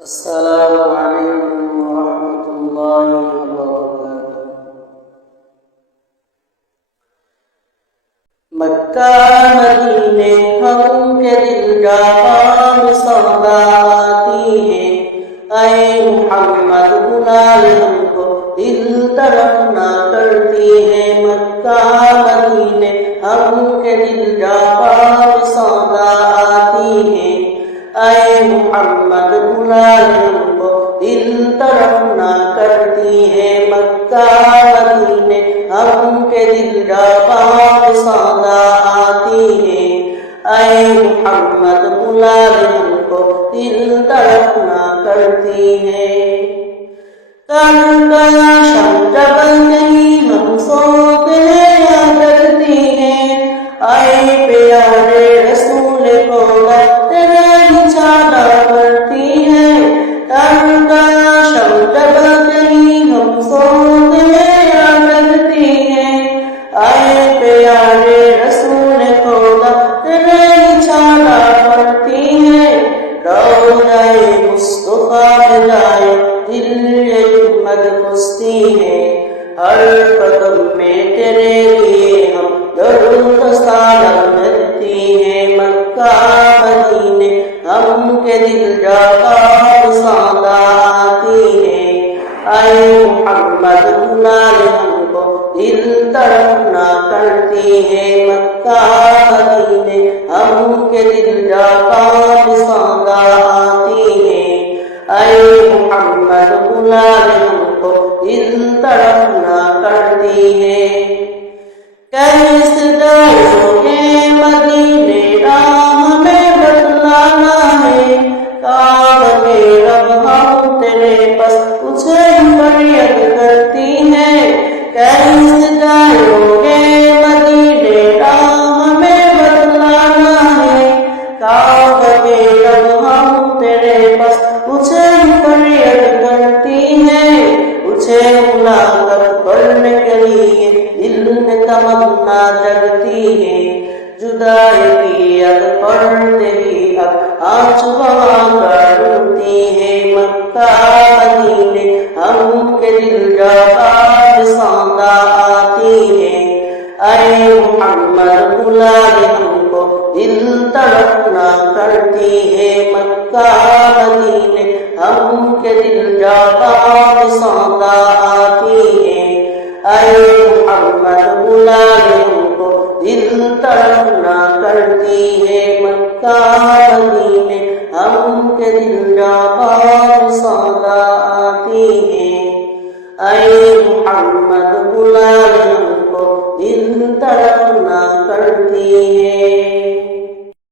السلام علیکم ورحمۃ اللہ وبرکاتہ۔ مکہ مدینے ہم کے دل جاپان سودا آتی ہے، اے محمد بلا لے ہم کو دل طرف نہ کرتی ہے۔ مکہ مدینے ہم کے دل جاپان سودا آتی ہے، اے محمد بلا لے ہم کو دل طرف نہ کرتی ہے۔ مکہ مدینے ہم کے دل جاپان سودا آتی ہے، اے محمد بلا لے ہم کو دل طرف نہ کرتی ہے۔ کربلا شم جبل نہیں ہم سوتے یا جگتی ہیں، اے پیارے رسول کو تیرے چالا کرتی ہے۔ کربلا شم جبل نہیں ہم سوتے یا جگتی ہیں، اے پیارے رسول کو تیرے چالا کرتی ہے۔ روضہ مصطفیٰ میں جائے دل مد خوشتی ہے، ہر قدم میں تیرے لیے ہم درود سلام ملتی ہے۔ مکہ مدینے ہم کے دل جاپان سودا آتی ہے، اے محمد بلا لے ہم کو دل طرف نہ کرتی ہے۔ مکہ مدینے ہم کے دل جاپان سودا آتی ہے، اے محمد بلا لے ہم کو دل طرف نہ کرتی ہے۔ کیسے جاؤ گے مدینے راہ میں بتلانا ہے، کعبہ کے رب ہم تیرے پاس تجھے فریاد کرتی ہے۔ کیسے جاؤ گے مدینے راہ میں بتلانا ہے، کعبہ کے رب ہم تیرے پاس تجھے فریاد کرتی ہے۔ تجھے بلا کر پڑھنے کے لیے دل میں تمنا جگتی ہے، جدائی کی یاد پڑھتے ہی آنسو بہا کر روتی ہے۔ مکہ مدینے ہم کے دل جاپان سودا آتی ہے، اے محمد بلا لے ہم کو دل طرف نہ کرتی ہے۔ مکہ مدینے ہم کے دل جاپان سودا آتی ہے، اے محمد بلا لے ہم کو دل طرف نہ کرتی ہے۔ مکہ مدینے ہم کے دل جاپان سودا آتی ہے، اے محمد بلا لے ہم کو دل طرف نہ کرتی ہے۔